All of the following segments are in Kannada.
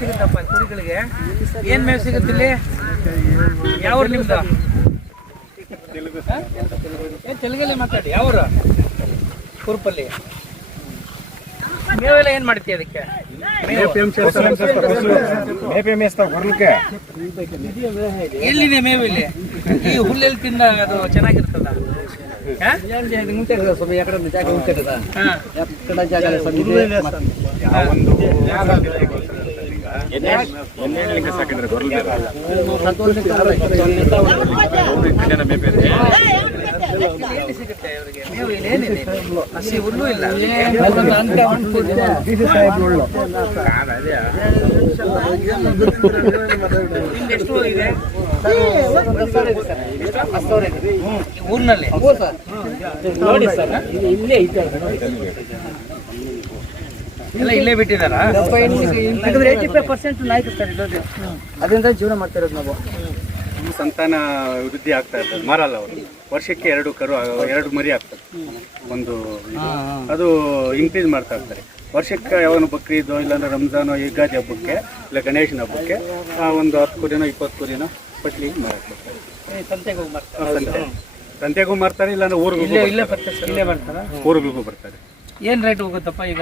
ಸಿಗುತ್ತಪ್ಪ ಕುರಿಗಳಿಗೆ? ಏನ್ ಮೇವು ಸಿಗುತ್ತೆ ಇಲ್ಲಿ? ಯಾವ ನಿಮ್ದು? ತೆಲುಗಲ್ಲಿ ಮಾತಾಡಿ. ಯಾವರು ಕುರುಪಲ್ಲಿ. ಮೇವೆಲ್ಲ ಏನ್ ಮಾಡ್ತೀಯ ಅದಕ್ಕೆ? ಎಲ್ಲಿದೆ ಮೇವು ಇಲ್ಲಿ? ಈ ಹುಲ್ಲೆಲ್ಲಿ ತಿಂದ ಅದು ಚೆನ್ನಾಗಿರ್ತದ ಹಾ? ಹಾ. ಇಲ್ಲಿ ಹಸಿ ಹುಲ್ಲು ಇಲ್ಲ ಊರಿನಲ್ಲಿ ನೋಡಿ ಸರ್ ಎಲ್ಲ ಇಲ್ಲೇ ಬಿಟ್ಟಿದಾರಾ? ಏಯ್ಟಿ ಫೈವ್ ಪರ್ಸೆಂಟ್ ನಾಯ್ತು ಸರ್ ಇರೋದು. ಅದರಿಂದ ಜೀವನ ಮಾಡ್ತಾ ಇರೋದು ನಾವು ಸಂತಾನ ವೃದ್ಧಿ ಆಗ್ತಾ ಇರ್ತದೆ. ಮಾರಲ್ಲ ಅವರು. ವರ್ಷಕ್ಕೆ ಎರಡು ಕರು ಎರಡು ಮರಿ ಆಗ್ತದೆ. ಒಂದು ಇದು. ಅದು ಇನ್ಕ್ರೀಸ್ ಮಾಡ್ತಾ ಇರ್ತಾರೆ. ವರ್ಷಕ್ಕೆ ಯಾವನು ಬಕ್ರೀದೋ ಇಲ್ಲಾಂದ್ರೆ ರಂಜಾನೋ ಯುಗಾದಿ ಹಬ್ಬಕ್ಕೆ ಇಲ್ಲ ಗಣೇಶನ ಹಬ್ಬಕ್ಕೆ ಆ ಒಂದು ಹತ್ತು ಕುರಿನೋ ಇಪ್ಪತ್ತು ಕುರಿನೋ ಪಟ್ಲಿ ಮಾಡ್ತಾರೆ. ಸಂತೆಗೆ ಹೋಗಿ ಮಾರ್ತಾರೆ ಇಲ್ಲಾಂದ್ರೆ ಊರಿಗೂ ಇಲ್ಲೇ ಇಲ್ಲೇ ಬರ್ತಾರೆ. ಊರುಗಳಿಗೂ ಬರ್ತಾರೆ. ಏನ್ ರೇಟ್ ಹೋಗುತ್ತಪ್ಪ ಈಗ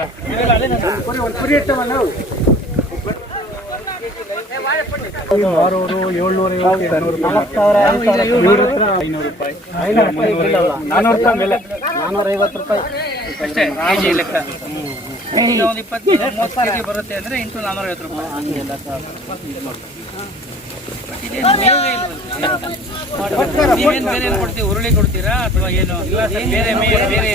ಅಷ್ಟೇ ಕೆಜಿ ಲೆಕ್ಕ ಒಂದು ಇಪ್ಪತ್ತು ಕೆಜಿ ಮೂವತ್ತು ಬರುತ್ತೆ ಅಂದ್ರೆ ಇಂಟು ನಾನೂರ ಐವತ್ತು ರೂಪಾಯಿ? ಬೇರೆ ಏನು ಕೊಡ್ತೀವಿ ಉರುಳಿ ಕೊಡ್ತೀರಾ ಅಥವಾ ಏನು ಬೇರೆ ಬೇರೆ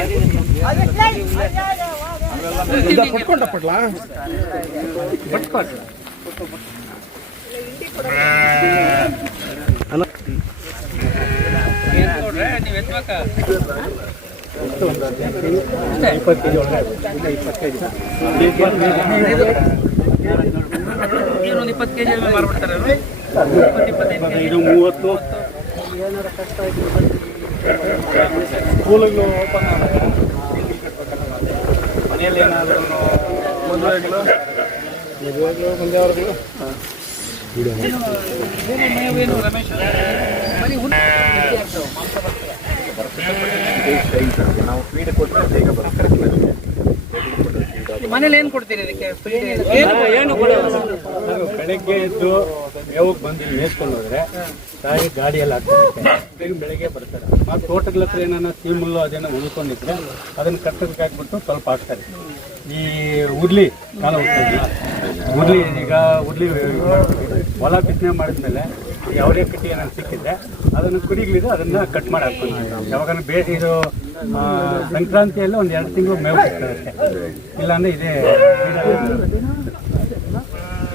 ನೀವು ಇಪ್ಪತ್ತು ಕೆಜಿ ಮಾರ್ಬಿಡ್ತಾರ. ಕೆಜಿ ಇದು ಮೂವತ್ತು. ಸ್ಕೂಲುಗಳು ಓಪನ್ ಮನೆಯಲ್ಲಿ ಏನಾದರೂ ಮದುವೆಗಳು? ಮದುವೆಗಳು ಮುಂದೆವರೆಗಳು ಬೇರೆ ಮೇವೇನು ರಮೇಶ್ ಬರೀ ನಾವು ಫೀಡ್ ಕೊಟ್ಟರೆ ಬೇಗ ಬರುತ್ತೆ ಮನೇಲಿ ಏನ್ ಕೊಡ್ತೀರಿ ಇದಕ್ಕೆ? ಏನು ಬೆಳಗ್ಗೆ ಎದ್ದು ಮೇವಕ್ಕೆ ಬಂದು ಮೇಯ್ಸ್ಕೊಂಡು ಹೋದ್ರೆ ತಾಯಿ ಗಾಡಿಯಲ್ಲಿ ಹಾಕ್ತಾರೆ ಬೆಳಿಗ್ಗೆ ಬರ್ತಾರೆ. ಆ ತೋಟಗಳ ಹತ್ರ ಏನಾನ ಸೀಮುಲ್ಲು ಅದೇನ ಉಳ್ಕೊಂಡಿದ್ರೆ ಅದನ್ನ ಕಟ್ಟಕ್ಕೆ ಹಾಕ್ಬಿಟ್ಟು ಸ್ವಲ್ಪ ಹಾಕ್ತಾರೆ. ಈ ಉರ್ಲಿ ಕಾಲ ಉರ್ಲಿ. ಈಗ ಉರ್ಲಿ ಹೊಲ ಬಿತ್ತನೆ ಮಾಡಿದ್ಮೇಲೆ ಯಾವುದೇ ಕಟ್ಟಿ ಏನಾದ್ರು ಸಿಕ್ಕಿದ್ರೆ ಅದನ್ನು ಕುರಿಗಳಿದೆ ಅದನ್ನ ಕಟ್ ಮಾಡಿ ಹಾಕ್ಕೊಂತೀವಿ ಯಾವಾಗ ಬೇರೆ ಇದು ಸಂಕ್ರಾಂತಿಯಲ್ಲಿ ಒಂದು ಎರಡು ತಿಂಗಳು ಮೇವು ಸಿಗ್ತದೆ ಇಲ್ಲಾಂದ್ರೆ ಇದೇ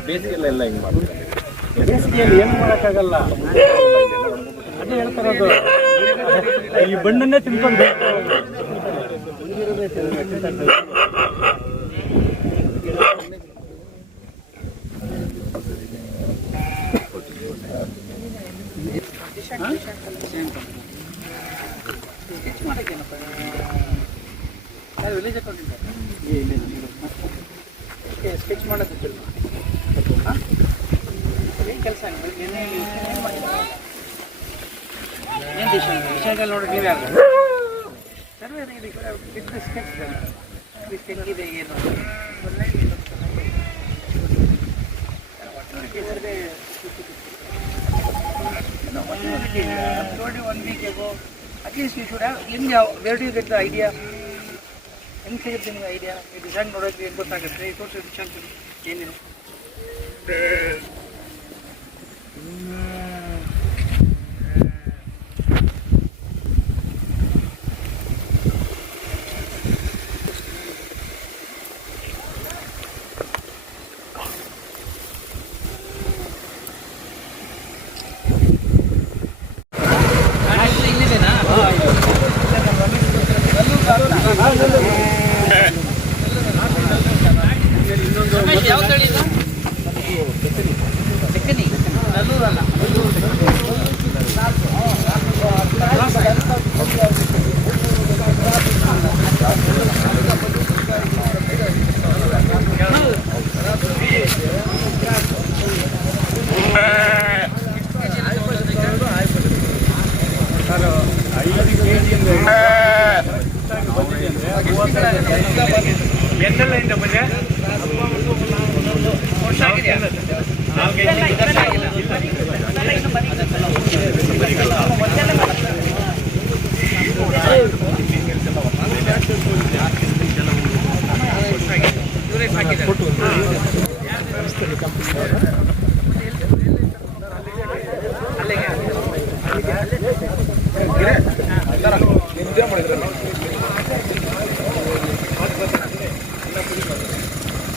ಬೇಸಿಗೆಲ್ಲ ಹಿಂಗೆ ಮಾಡ್ತಾರೆ. ಬೇಸಿಗೆಯಲ್ಲಿ ಏನು ಮಾಡೋಕ್ಕಾಗಲ್ಲ? ಅದೇ ಹೇಳ್ತಾರದು ಈ ಬಣ್ಣನ್ನೇ ತಿನ್ಕೊಂಡು ವಿಲೇಜ್ ಅಕೌಂಟ್ ಸ್ಕೆಚ್ ಮಾಡೋದು ಏನು ಕೆಲಸ ಏನು ನೋಡಿ ನೀವೇ ಯಾರು ಸರ್ವೇ ಇದೆ ಬಿದ್ದು ಸ್ಕೆಚ್ ಸ್ಕೆಚ್ ಹೆಂಗಿದೆ ನೋಡಿ one week at least you have ನಿಮ್ಗೆ ಯಾವ ವೆರ್ ಯು ಗೆಟ್ ಐಡಿಯಾ ಹೆಂಗೆ ಸಿಗುತ್ತೆ ನಿಮ್ಗೆ ಐಡಿಯಾ ಡಿಸೈನ್ ನೋಡೋಕ್ಕೆ ಏನು ಗೊತ್ತಾಗುತ್ತೆ ಈ ತೋರಿಸಿ ಡಿಸೈನ್ ಏನಿದೆ No.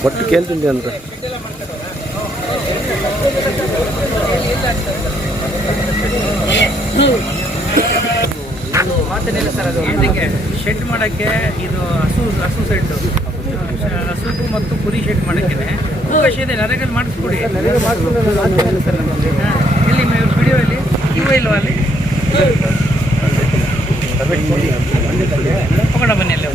ಒಟ್ಟು ಕೇಳ್ತೀನಿ ಅಂತ. ಮಾತೇನಿಲ್ಲ ಸರ್, ಅದು ಇದಕ್ಕೆ ಶೆಡ್ ಮಾಡೋಕ್ಕೆ ಇದು ಹಸು ಹಸು ಸೆಡ್ ಹಸುಗೂ ಮತ್ತು ಕುರಿ ಶೆಡ್ ಮಾಡೋಕ್ಕೆ ಅವಕಾಶ ಇದೆ, ನರೇಗಲ್ಲಿ ಮಾಡಿಸ್ಕೊಡಿ. ಇಲ್ಲಿ ವಿಡಿಯೋ ಇಲ್ಲಿ ಇವ ಇಲ್ವಾ ಅಲ್ಲಿ? ಹೋಗೋಣ ಬನ್ನಿ ಅಲ್ಲಿ.